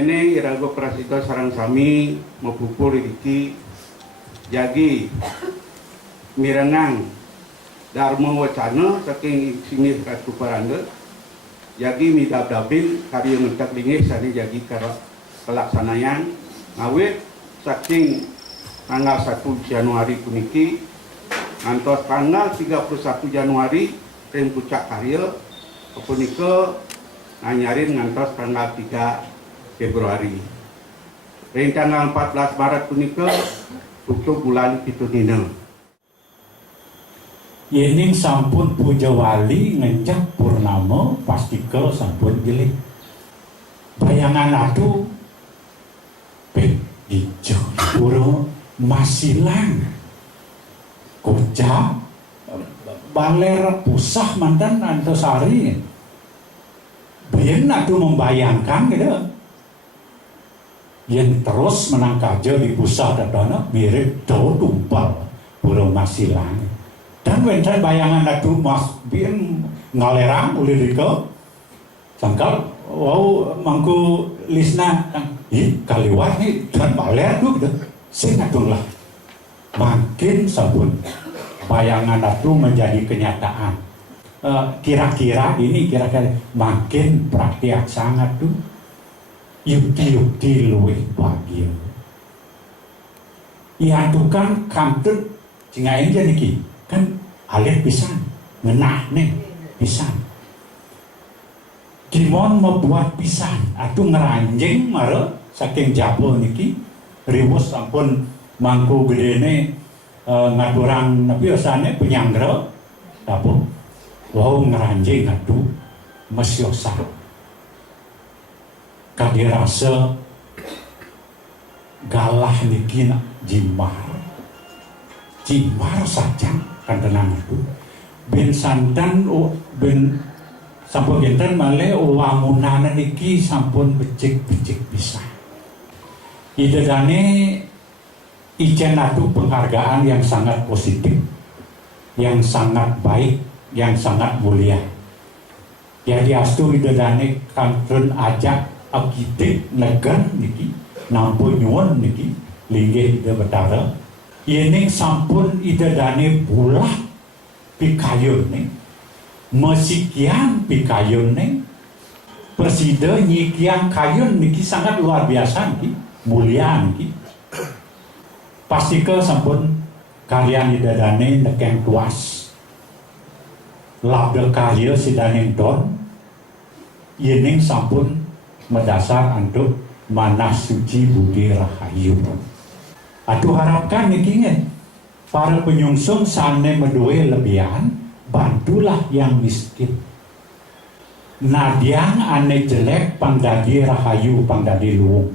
Kene irago prasito sarang sami mapupul iki jagi mirengang dharma wacana saking singih katu parangga jagi midabdabin karya ngentak lingih sani jagi pelaksanaan ngawit saking tanggal 1 Januari puniki ngantos tanggal 31 Januari ring puncak karya punika nganyarin ngantos tanggal 3 Februari. Ring tanggal 14 Maret punika tutup bulan Pitudina. Yening sampun puja wali ngejak purnama pastika sampun jelek. Bayangan atu ijo puro masilang koja baler pusah mantan Antasari. Bayan atu membayangkan gitu. Yang terus menangkaja di pusat datana mirip do tumpal puro masilang. Dan wencan bayangan atu mas bien ngalerang uli diko sangkal wow mangku lisna kaliwat nih dan baler tuh gitu sing atuh lah makin sabun bayangan atu menjadi kenyataan. Kira-kira makin praktek sangat tuh yukti luwih bahagia. Iya tuh kan kantut cengain aja niki kan alit pisan ngenah nih pisan. Kimon membuat pisan atuh ngeranjing mare saking jabo niki riwus sampun mangku gedene ngaturang tapi osane penyanggre dapur wow ngeranjing atuh mesyosa. Kadi rasa galah niki jimar saja kan tenang itu ben santan ben sampun enten male wangunana niki sampun becik bisa idedane ijen atu penghargaan yang sangat positif yang sangat baik yang sangat mulia jadi astu idedane kantun ajak akitik negan niki nampu nyuwun niki linggih ide betara yening sampun idedane bulah pikayun nih mesikian pikayun nih presida nyikian kayun niki sangat luar biasa niki mulia niki pastika sampun karyan idedane neken tuas labda karya sidaning don yening sampun mendasar untuk manas suci budi rahayu. Aduh harapkan niki para penyungsung sane medue lebihan bantulah yang miskin. Nadiang ane jelek pangdadi rahayu pangdadi luwung.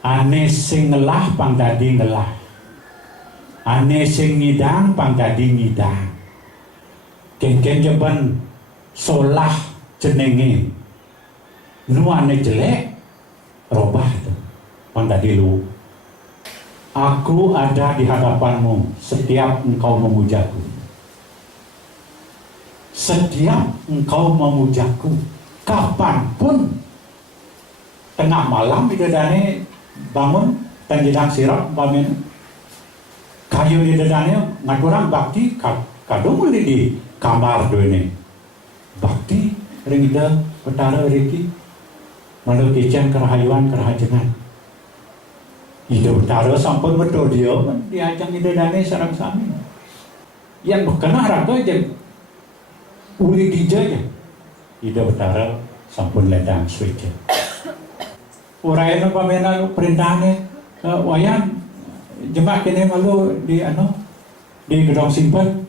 Ane sing ngelah pangdadi ngelah. Ane sing ngidang pangdadi ngidang. Ken-ken jaban solah jenenge. Nuane jelek robah itu pangdadi lu. Aku ada di hadapanmu setiap engkau memujaku. Setiap engkau memujaku kapanpun tengah malam idedane bangun dan jedang sirap pamen kayu idedane ngaturang bakti kadung di kamar doene bakti ring ida petara riki malu kican kerahayuan kerahajengan ida betara sampun betul dia diajang idedane sarang sami yang berkenah raga aja uli dijaya ida betara sampun ledang suica uraian pamena perintahane wayan jemaah kene malu di gedong simpen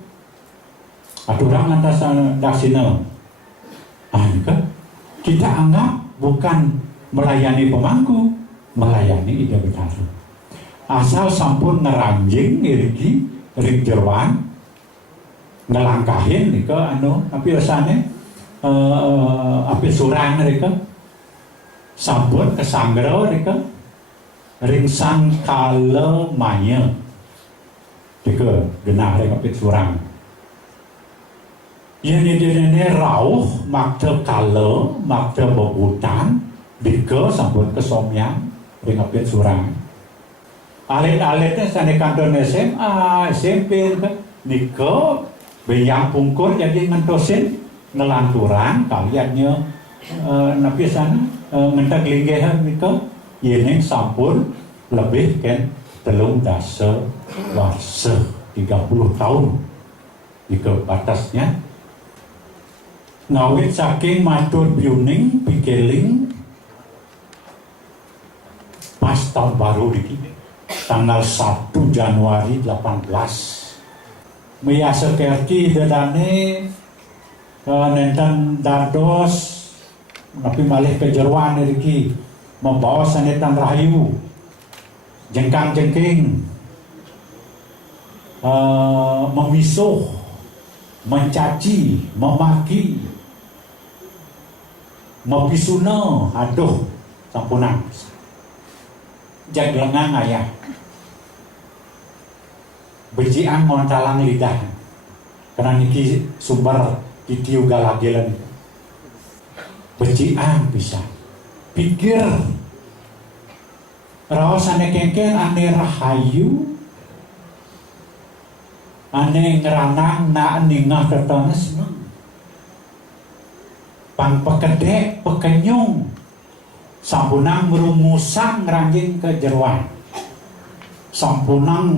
aturang antas daksina kita anggap bukan melayani pemangku, melayani ida betara. Asal sampun ngeranjing irgi ring jerwan ngelangkahin nika tapi rasane api surang mereka sampun kesanggero mereka ring sangkala maya tika genah rek api surang yang ini rauh makta kala makta bebutan Dike sampun kesomyang ring apit surang. Alit-alitnya sane kantor SMA, SMP kan Dike beyang pungkur jadi ngentosin ngelanturan kaliannya napi sana ngentak linggehan Dike yeneng sampun lebih kan 13 warsa 30 tahun Dike batasnya ngawit saking matur biuning pikeling pas tahun baru diki tanggal 1 Januari 18 meyasa kerki dedane nenten dados tapi malih kejeruan diki membawa sanetan rahayu jengkang jengking memisuh mencaci memaki mabisuna aduh sampunan jaglengan ayah bejian montalang lidah karena niki sumber titiu galagelan bejian bisa pikir rawasane kengken ane rahayu ane ngeranang na ningah ketana seneng pang pekedek pekenyung sampunang merumusan ngerangging kejeruan sampunang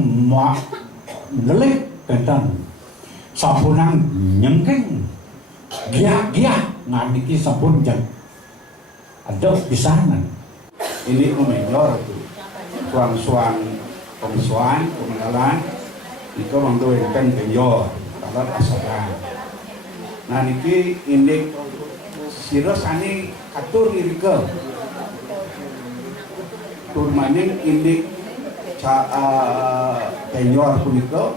nelik kenten sampunang nyengkeng giak-giak nganiki sampun jeng ada pisanan ini umenyor tuh suang-suang pengsuan kemengalan itu mengdoakan penyor kalau asaran nah niki indik sirus ani atur irike tur maning indik penyor punika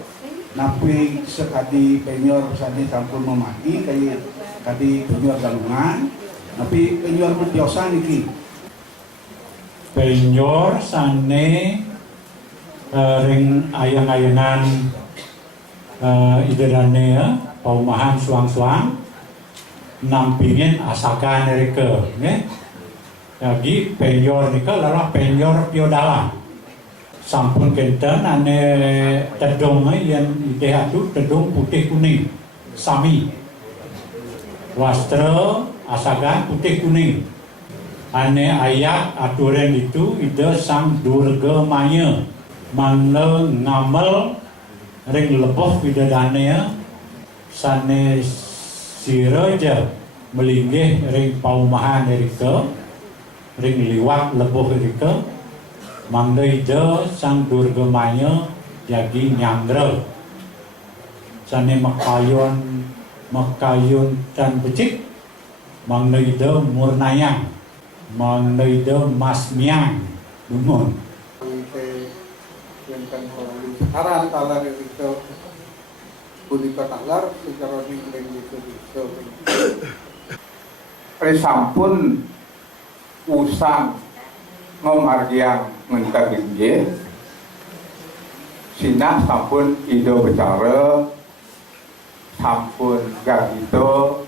napi sekadi penyor sani sampun memati kaya kadi penyor galungan napi penyor berdiosa niki penyor sane ring ayang-ayangan idedane paumahan suang-suang nampingin asakan rike nggih lagi penyor nika adalah penyor piodala sampun kenten ane tedong yang ide atu tedong putih kuning sami wastra asagan putih kuning ane ayat aturan itu ide sang durga maya mana ngamal ring leboh bidadane sane siraja melinggih ring paumahan erika ring liwat leboh erika mangda ide sang durga maya jagi nyangra sane makayun dan becik mangda ide murnayang mangda ide masmiang dumun saran talar itu punika talar secara ning itu sampun usang ngomargiang ngentak inggih sinah sampun ido bicara sampun gagito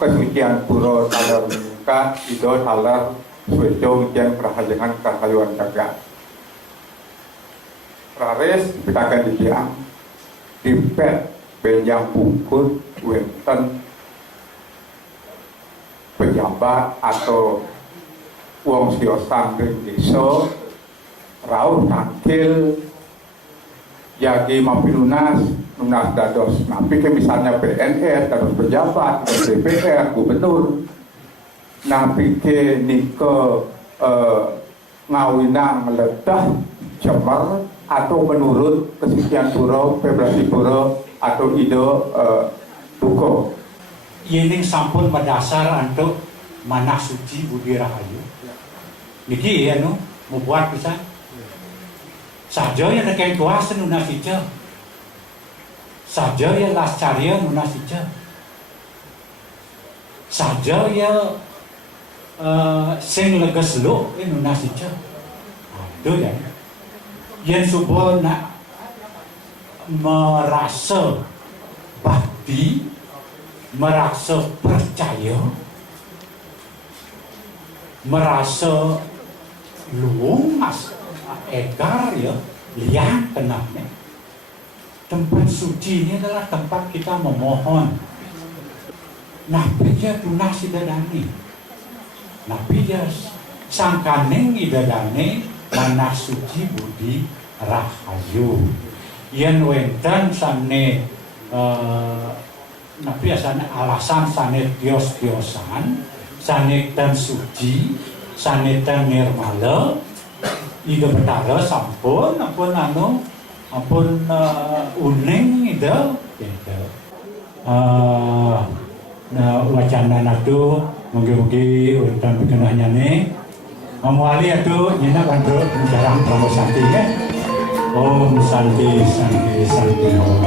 kesucian pura talar muka ido talar suweco yang perhajangan kahayuan jagat raris pitakan didiang dipet benjang pungkut wenten pejabat atau wong siosan ring desa rauh tangkil yagi mapilunas lunas dados napi ke misalnya PNR dados pejabat DPR gubernur napi ke niko ngawinang meledah cemer atau menurut kesucian pura vibrasi pura atau ide duko ini sampun berdasar untuk manah suci budi rahayu niki ya mau buat bisa saja ya nak yang kuasa nuna sija saja ya lascarya nuna sija saja ya sing leges lo nuna sija itu ya yang subur nak merasa bakti merasa percaya merasa luung mas egar ya liang tenangnya. Tempat suci ini adalah tempat kita memohon. Nabi dia tunas idadani. Nabi dia sangkaneng idadane mana suci budi rahayu. Yen wenten sane Nabi asane alasan sane tios-tiosan, sane dan suci, sane dan nirmala. Ida betara sampun ampun uning ida gitu. Wacana nado mugi-mugi wonten pikenahnya nih. Wali atuh nyenak andro jarang promo santi ya. Om santi santi santi om.